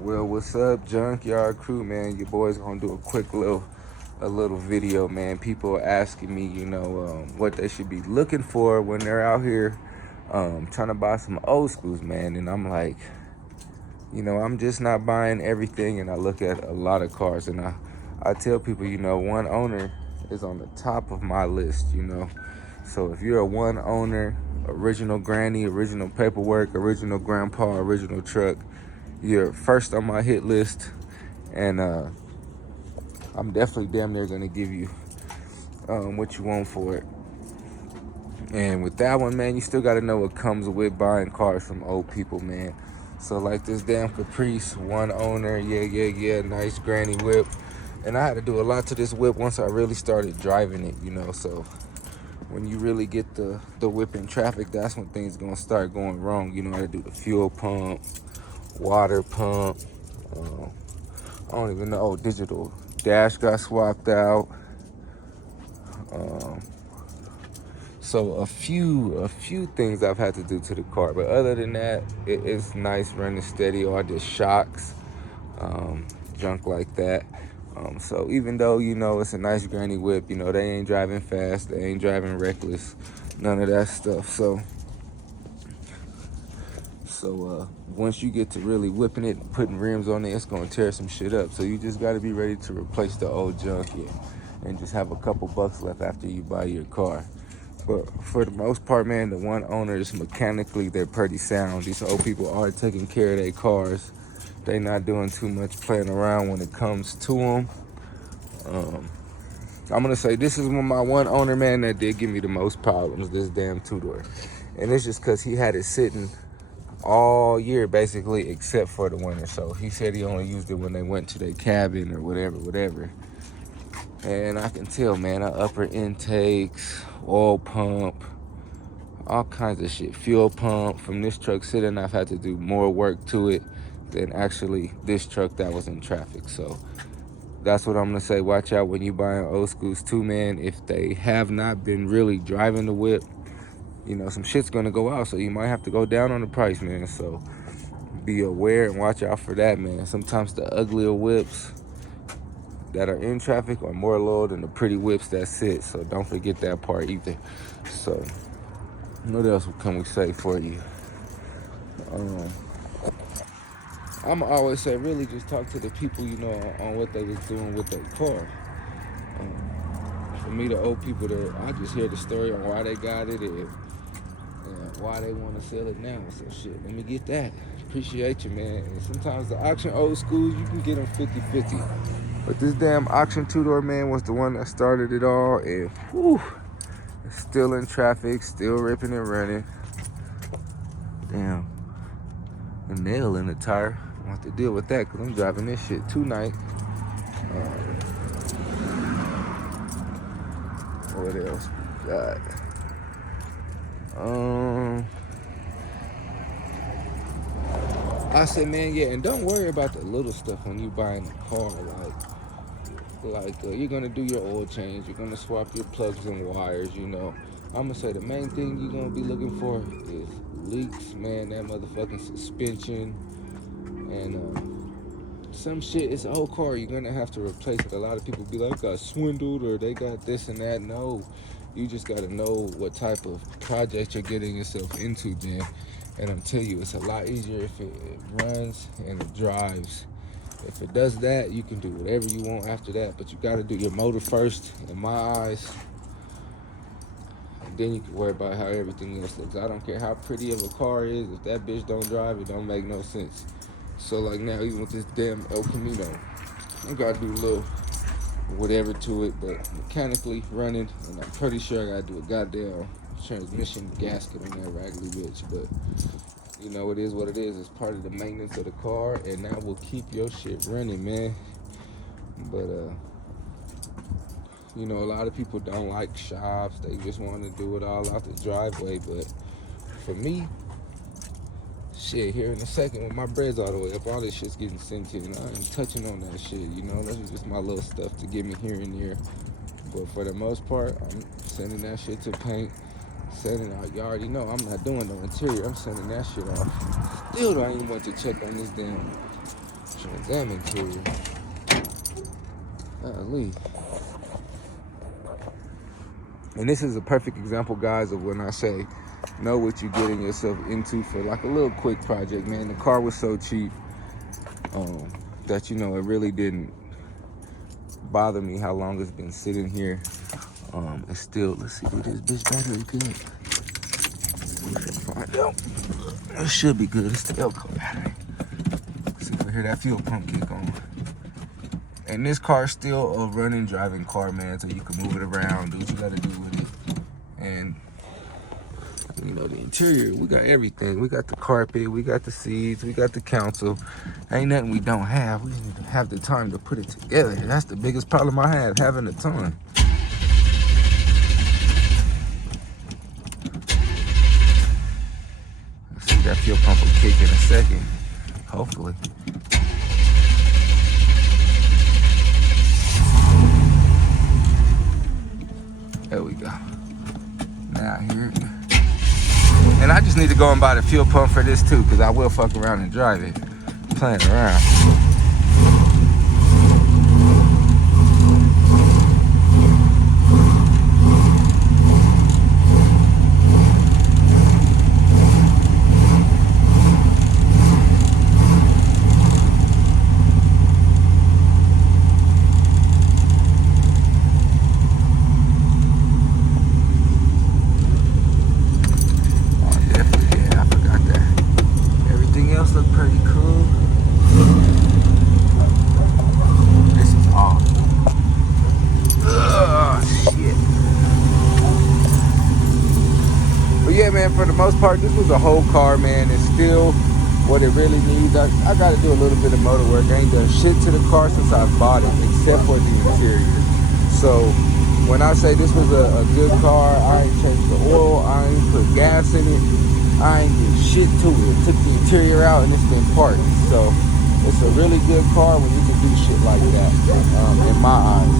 Well, what's up, Junkyard crew, man? Your boy's gonna do a little video, man. People are asking me, what they should be looking for when they're out here, trying to buy some old schools, man. And I'm like, I'm just not buying everything, and I look at a lot of cars, and I tell people, one owner is on the top of my list. So if you're a one owner, original granny, original paperwork, original grandpa, original truck, you're first on my hit list, and I'm definitely damn near gonna give you what you want for it. And with that one, man, you still gotta know what comes with buying cars from old people, man. So like this damn Caprice, one owner, yeah, nice granny whip. And I had to do a lot to this whip once I really started driving it. So when you really get the whip in traffic, that's when things gonna start going wrong. I had to do the fuel pump, water pump. Uh, I don't even know. Oh, digital dash got swapped out. Um, so a few things I've had to do to the car, but other than that, it's nice running steady. Or just shocks, junk like that. So even though it's a nice granny whip, they ain't driving fast, they ain't driving reckless, none of that stuff. So once you get to really whipping it, putting rims on it, it's gonna tear some shit up. So you just gotta be ready to replace the old junk and just have a couple bucks left after you buy your car. But for the most part, man, the one owners mechanically they're pretty sound. These old people are taking care of their cars. They not doing too much playing around when it comes to them. Um, I'm gonna say this is my one owner, man, that did give me the most problems. This damn two door, and it's just cause he had it sitting all year basically except for the winter. So he said he only used it when they went to their cabin or whatever. And I can tell, man, upper intakes, oil pump, all kinds of shit. Fuel pump from this truck sitting, I've had to do more work to it than actually this truck that was in traffic. So that's what I'm gonna say. Watch out when you buying old schools too, man. If they have not been really driving the whip, some shit's gonna go out, so you might have to go down on the price, man. So be aware and watch out for that, man. Sometimes the uglier whips that are in traffic are more loyal than the pretty whips that sit. So don't forget that part either. So what else can we say for you? I'm always say really just talk to the people, on what they was doing with their car. For me, the old people, I just hear the story on why they got it and why they want to sell it now. So shit, let me get that. Appreciate you, man. And sometimes the auction old schools, you can get them 50-50. But this damn auction two-door, man, was the one that started it all. And whew, it's still in traffic, still ripping and running. Damn. A nail in the tire. I have to deal with that because I'm driving this shit tonight. What else? God. I say, man, yeah, and don't worry about the little stuff when you buying a car. Like you're gonna do your oil change, you're gonna swap your plugs and wires. I'm gonna say the main thing you're gonna be looking for is leaks, man. That motherfucking suspension and some shit. It's an old car. You're gonna have to replace it. A lot of people be like, got swindled or they got this and that. No, you just gotta know what type of project you're getting yourself into, man. And I'm telling you, it's a lot easier if it runs and it drives. If it does that, you can do whatever you want after that. But you got to do your motor first, in my eyes. And then you can worry about how everything else looks. I don't care how pretty of a car is. If that bitch don't drive, it don't make no sense. So like now, even with this damn El Camino, I got to do a little whatever to it. But mechanically running, and I'm pretty sure I got to do a goddamn transmission gasket on that raggedy bitch. But it is what it is. It's part of the maintenance of the car, and that will keep your shit running, man. But a lot of people don't like shops. They just want to do it all out the driveway. But for me, shit, here in a second, when my bread's all the way up, all this shit's getting sent to, and I ain't touching on that shit. That's just my little stuff to get me here and there. But for the most part, I'm sending that shit to paint. Sending out, you already know I'm not doing no interior. I'm sending that shit off. Still, I ain't want to check on this damn Trans Am interior. Golly. And this is a perfect example, guys, of when I say know what you're getting yourself into for like a little quick project, man. The car was so cheap that, you know, it really didn't bother me how long it's been sitting here. It's still, let's see what this bitch battery good. Find out. It should be good. It's the Elko battery. Let's see if I hear that fuel pump kick on. And this car's still a running, driving car, man, so you can move it around, do what you gotta do with it. And, you know, the interior, we got everything. We got the carpet, we got the seats, we got the console. Ain't nothing we don't have. We need to have the time to put it together. That's the biggest problem I have, having the time. Let's see, that fuel pump will kick in a second, hopefully. There we go. Now I hear it. And I just need to go and buy the fuel pump for this too, because I will fuck around and drive it. Playing around. Look pretty cool. This is awesome. Shit. But yeah, man, for the most part, this was a whole car, man. It's still what it really needs. I got to do a little bit of motor work. I ain't done shit to the car since I bought it, except for the interior. So when I say this was a good car, I ain't changed the oil, I ain't put gas in it, I ain't did shit to it. Took the interior out and it's been parked. So it's a really good car when you can do shit like that, in my eyes.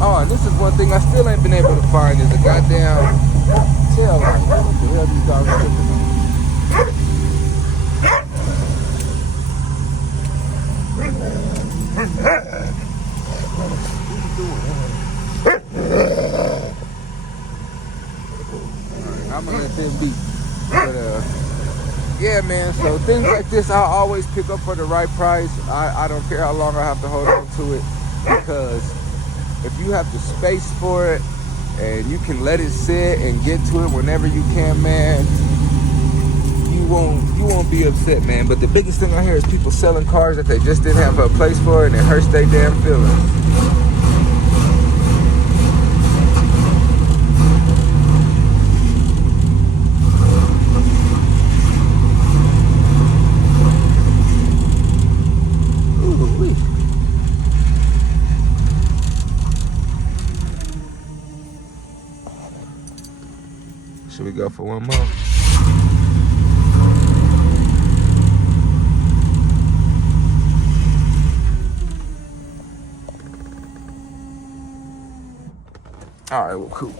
Oh, and this is one thing I still ain't been able to find is a goddamn tail light. What the hell these dogs are tripping on? I'm gonna let them be. But yeah, man, so things like this I always pick up for the right price. I don't care how long I have to hold on to it, because if you have the space for it and you can let it sit and get to it whenever you can, man, you won't be upset, man. But the biggest thing I hear is people selling cars that they just didn't have a place for, and it hurts their damn feelings. Should we go for one more? All right, well, cool.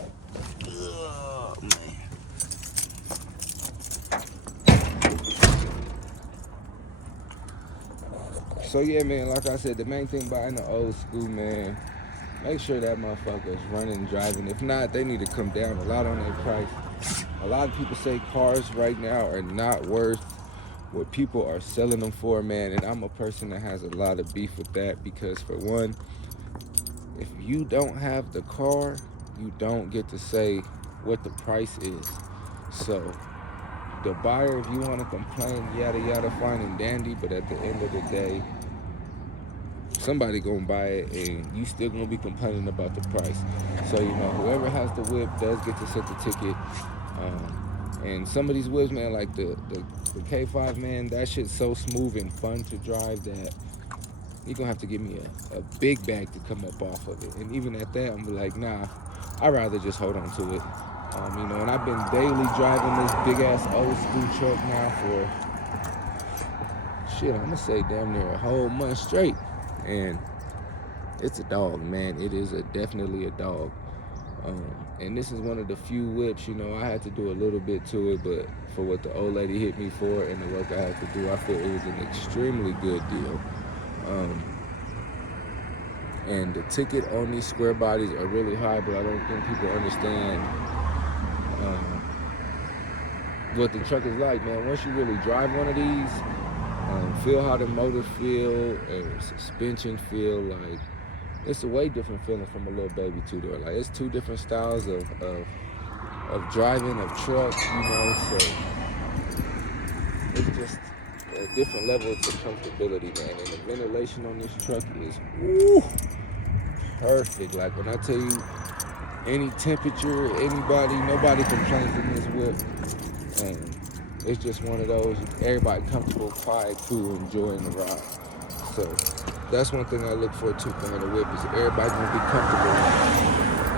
Oh, man. So yeah, man, like I said, the main thing buying the old school, man, make sure that motherfucker's running, driving. If not, they need to come down a lot on their price. A lot of people say cars right now are not worth what people are selling them for, man. And I'm a person that has a lot of beef with that, because for one, if you don't have the car, you don't get to say what the price is. So the buyer, if you want to complain, yada yada, fine and dandy, but at the end of the day, somebody gonna buy it and you still gonna be complaining about the price. So, you know, whoever has the whip does get to set the ticket. And some of these whips, man, like the K5, man, that shit's so smooth and fun to drive that you're gonna have to give me a big bag to come up off of it. And even at that, I'm like, nah, I'd rather just hold on to it. You know, and I've been daily driving this big ass old school truck now for shit, I'm gonna say damn near a whole month straight. And it's a dog, man. It is definitely a dog. And this is one of the few whips, you know, I had to do a little bit to it, but for what the old lady hit me for and the work I had to do, I feel it was an extremely good deal. And the ticket on these square bodies are really high, but I don't think people understand what the truck is like, man. Once you really drive one of these, feel how the motor feel and suspension feel, like it's a way different feeling from a little baby two-door. Like it's two different styles of driving, of truck, you know, so it's just a different level of comfortability, man. And the ventilation on this truck is perfect. Like when I tell you, any temperature, nobody complains in this whip. And it's just one of those, everybody comfortable, quiet, cool, enjoying the ride. So that's one thing I look for too from the whip, is everybody gonna be comfortable.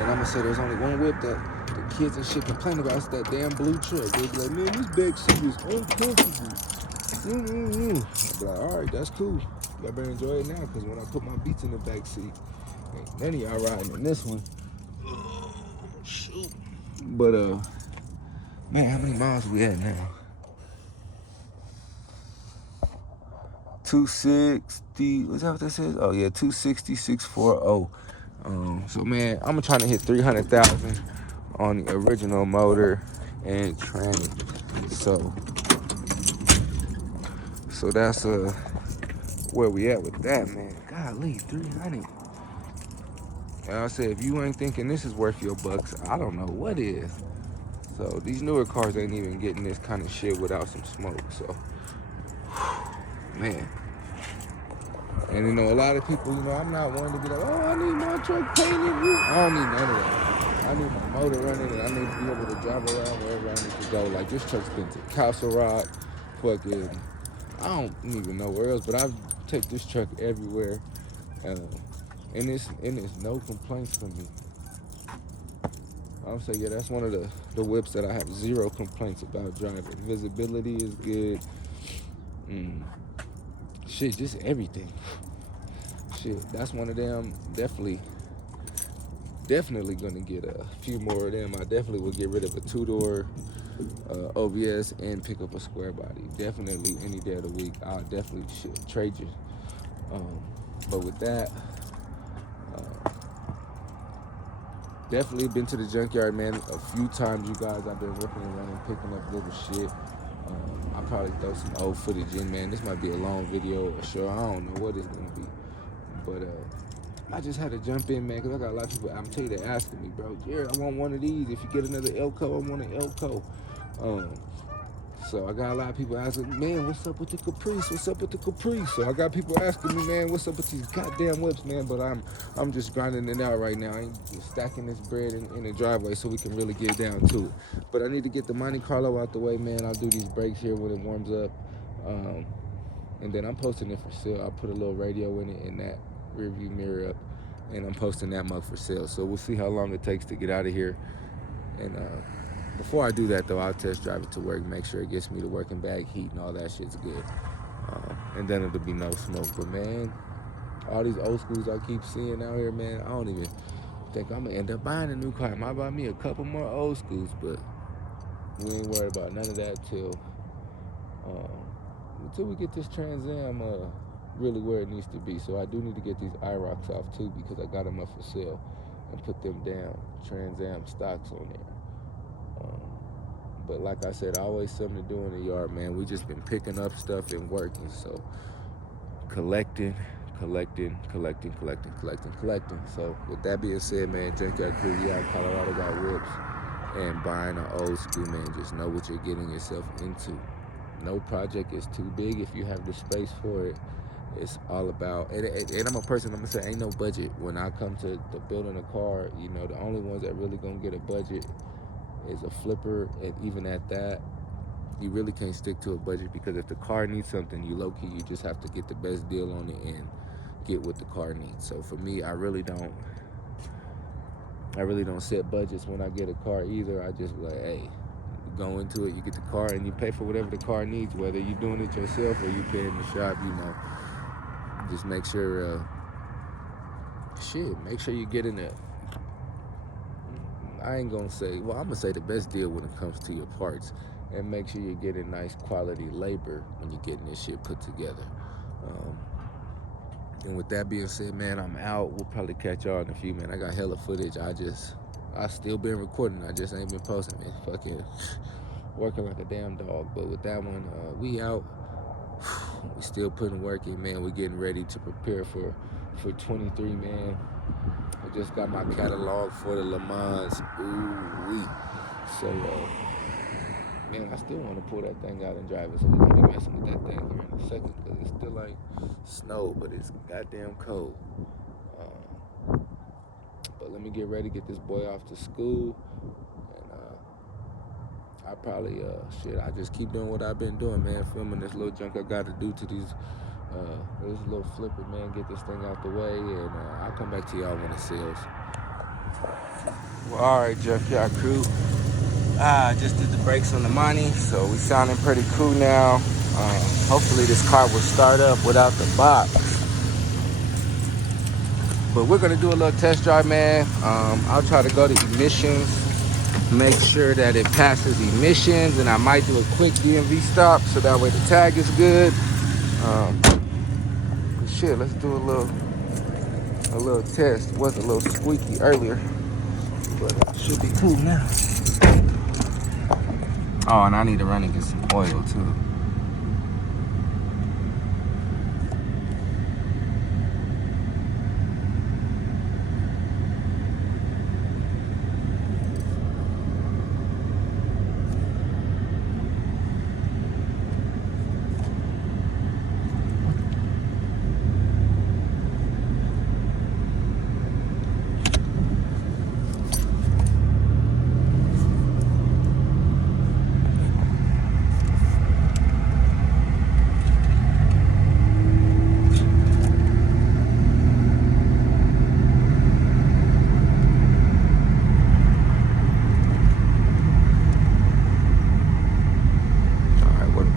And I'm gonna say there's only one whip that the kids and shit complain about, it's that damn blue truck. They be like, man, this back seat is uncomfortable. I'll be like, all right, that's cool. Y'all better enjoy it now, because when I put my beats in the back seat, ain't none of y'all riding in this one. Oh, shoot. But, man, how many miles we at now? 260, what's that what that says? Oh, yeah, 260, 640. So, man, I'm trying to hit 300,000 on the original motor and tranny. So that's where we at with that, man. Golly, 300. And I said, if you ain't thinking this is worth your bucks, I don't know what is. So these newer cars ain't even getting this kind of shit without some smoke. So, man. And you know, a lot of people, you know, I'm not one to be like, oh, I need my truck painted. I don't need none of that. I need my motor running, and I need to be able to drive around wherever I need to go. Like, this truck's been to Castle Rock, fucking, I don't even know where else, but I take this truck everywhere. And it's no complaints from me. I would say, yeah, that's one of the whips that I have zero complaints about driving. Visibility is good. Shit, just everything. Shit, that's one of them. Definitely gonna get a few more of them. I definitely will get rid of a two-door OBS and pick up a square body. Definitely any day of the week. I'll definitely trade you. But with that, definitely been to the junkyard, man, a few times, you guys. I've been ripping around and picking up little shit. I'll probably throw some old footage in, man. This might be a long video or show. I don't know what it's gonna be. But I just had to jump in, man, because I got a lot of people, I'm telling you, they're asking me, bro, Jared, I want one of these. If you get another Elko, I want an Elko. So I got a lot of people asking, man, what's up with the Caprice? What's up with the Caprice? So I got people asking me, man, what's up with these goddamn whips, man? But I'm just grinding it out right now. I ain't stacking this bread in the driveway so we can really get down to it. But I need to get the Monte Carlo out the way, man. I'll do these brakes here when it warms up. And then I'm posting it for sale. I'll put a little radio in it and that rear view mirror up. And I'm posting that mug for sale. So we'll see how long it takes to get out of here. And before I do that, though, I'll test drive it to work, make sure it gets me to working bag heat and all that shit's good. And then it'll be no smoke. But, man, all these old schools I keep seeing out here, man, I don't even think I'm going to end up buying a new car. I might buy me a couple more old schools, but we ain't worried about none of that until we get this Trans Am really where it needs to be. So I do need to get these IROCs off, too, because I got them up for sale and put them down. Trans Am stocks on there. But like I said, always something to do in the yard, man. We just been picking up stuff and working. So collecting. So with that being said, man, Junkyard Crew, we out in Colorado, got whips. And buying an old school, man, just know what you're getting yourself into. No project is too big if you have the space for it. It's all about, and I'm a person, I'm gonna say, ain't no budget. When I come to building a car, you know, the only ones that really gonna get a budget is a flipper, and even at that, you really can't stick to a budget, because if the car needs something, you low-key, you just have to get the best deal on it and get what the car needs. So for me, I really don't set budgets when I get a car either. I just like, hey, you go into it, you get the car, and you pay for whatever the car needs, whether you're doing it yourself or you pay in the shop, you know. Just make sure, make sure you get in there. I ain't gonna say, well, I'm gonna say the best deal when it comes to your parts, and make sure you're getting nice quality labor when you're getting this shit put together. Um, and with that being said, man, I'm out. We'll probably catch y'all in a few, man. I got hella footage. I still been recording. I just ain't been posting it. Fucking working like a damn dog. But with that one, we out. We still putting work in, man. We getting ready to prepare for 23, man. I just got my catalog for the Le Mans. Ooh-wee. So, man, I still want to pull that thing out and drive it. So we're going to be messing with that thing here in a second because it's still like snow, but it's goddamn cold. But let me get ready, get this boy off to school. And I probably, I just keep doing what I've been doing, man. Filming this little junk I got to do to these, this little flipper, man. Get this thing out the way, and I'll come back to y'all when it sells. Well, all right, Junkyard crew. I just did the brakes on the Money, so we sounding pretty cool now. Hopefully this car will start up without the box. But we're gonna do a little test drive, man. I'll try to go to emissions, make sure that it passes emissions, and I might do a quick DMV stop so that way the tag is good. Shit, let's do a little test. It was a little squeaky earlier, but it should be cool now. Oh, and I need to run and get some oil too.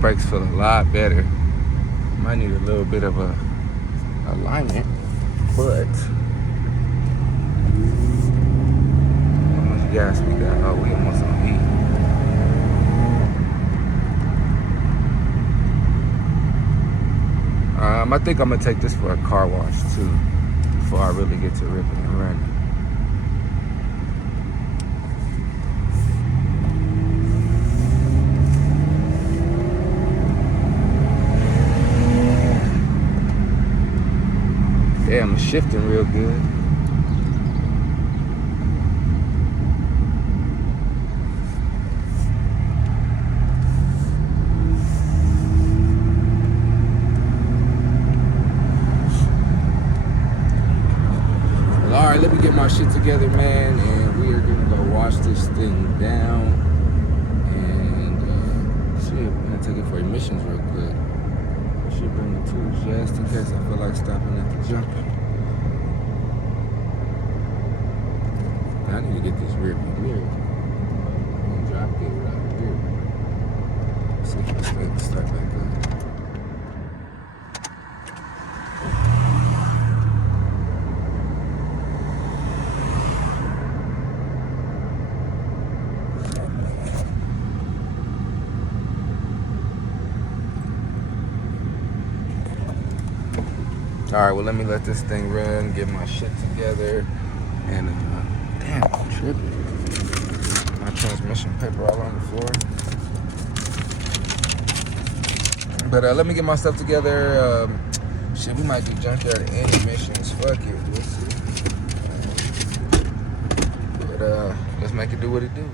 Brakes feel a lot better. Might need a little bit of a alignment, but how much gas we got? Oh, we almost on E. I think I'm gonna take this for a car wash too before I really get to ripping and running. Damn, it's shifting real good. Well, all right, let me get my shit together, man, and we are gonna go wash this thing down. And shit, we're gonna take it for emissions real quick. I should bring the tools just in case I feel like stopping at the jump. I need to get this rear view mirror. I'm gonna drop it without the rear. See if this thing can start back up. All right, well, let me let this thing run, get my shit together, and damn, I'm tripping. My transmission paper all on the floor. But let me get my stuff together. Shit, we might do Junkyard and emissions. Fuck it, we'll see. But let's make it do what it do.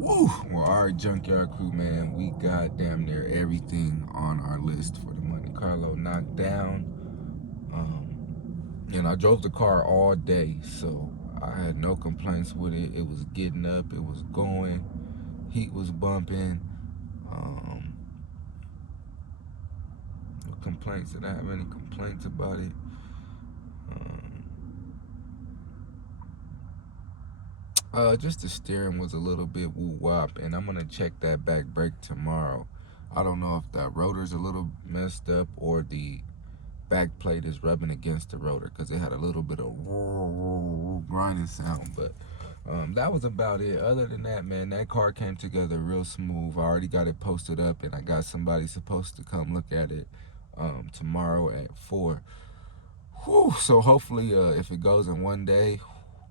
Woo! Well, all right, Junkyard crew, man, we got damn near everything on our list for the Monte Carlo knocked down. And I drove the car all day, so I had no complaints with it. It was getting up, it was going. Heat was bumping. Um, no complaints. Did I have any complaints about it? Um, just the steering was a little bit woo-wop, and I'm gonna check that back brake tomorrow. I don't know if the rotor's a little messed up or the back plate is rubbing against the rotor, because it had a little bit of grinding sound. But that was about it. Other than that, man, that car came together real smooth. I already got it posted up, and I got somebody supposed to come look at it tomorrow at 4. Whew. So hopefully, if it goes in one day,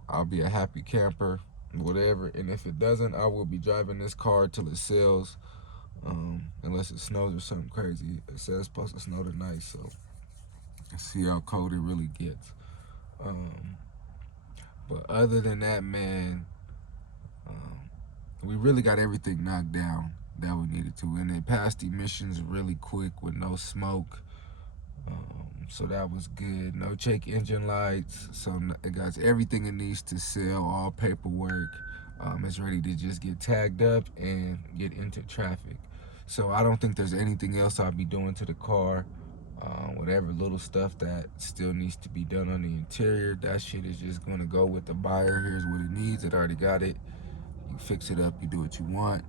I'll be a happy camper, whatever. And if it doesn't, I will be driving this car till it sells, unless it snows or something crazy. It says it's supposed to snow tonight, so let's see how cold it really gets. But other than that, man, we really got everything knocked down that we needed to. And it passed emissions really quick with no smoke. So that was good. No check engine lights. So it got everything it needs to sell, all paperwork. It's ready to just get tagged up and get into traffic. So I don't think there's anything else I'll be doing to the car. Whatever little stuff that still needs to be done on the interior, that shit is just gonna go with the buyer. Here's what it needs. It already got it. You fix it up. You do what you want.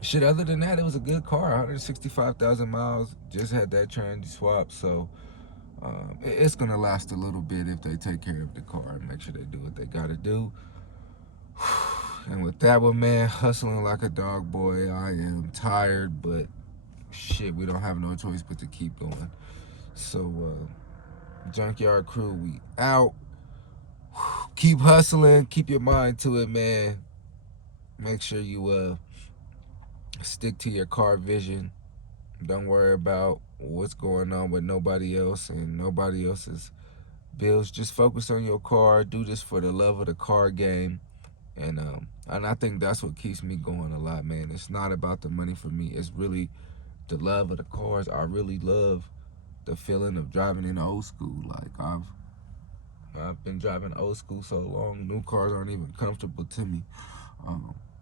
Shit, other than that, it was a good car. 165,000 miles. Just had that tranny swap, so it's gonna last a little bit if they take care of the car and make sure they do what they gotta do. And with that one, man, hustling like a dog, boy. I am tired, but shit, we don't have no choice but to keep going. So, Junkyard crew, we out. Keep hustling. Keep your mind to it, man. Make sure you stick to your car vision. Don't worry about what's going on with nobody else and nobody else's bills. Just focus on your car. Do this for the love of the car game. And I think that's what keeps me going a lot, man. It's not about the money for me. It's really the love of the cars. I really love the feeling of driving in old school. Like I've been driving old school so long, new cars aren't even comfortable to me.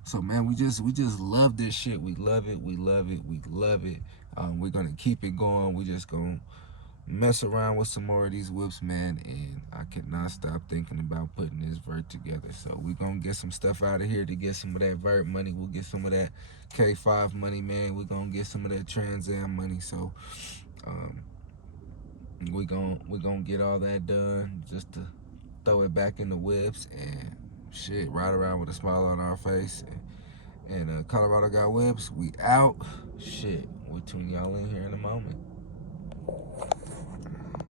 So man, we just love this shit. We love it. We love it. We love it. We're gonna keep it going. We just gonna mess around with some more of these whips, man, and I cannot stop thinking about putting this vert together. So we gonna get some stuff out of here to get some of that vert money. We'll get some of that K5 money, man. We're gonna get some of that Trans Am money. So we gonna get all that done just to throw it back in the whips and shit, ride around with a smile on our face. And Colorado got whips. We out. Shit, we'll tune y'all in here in a moment.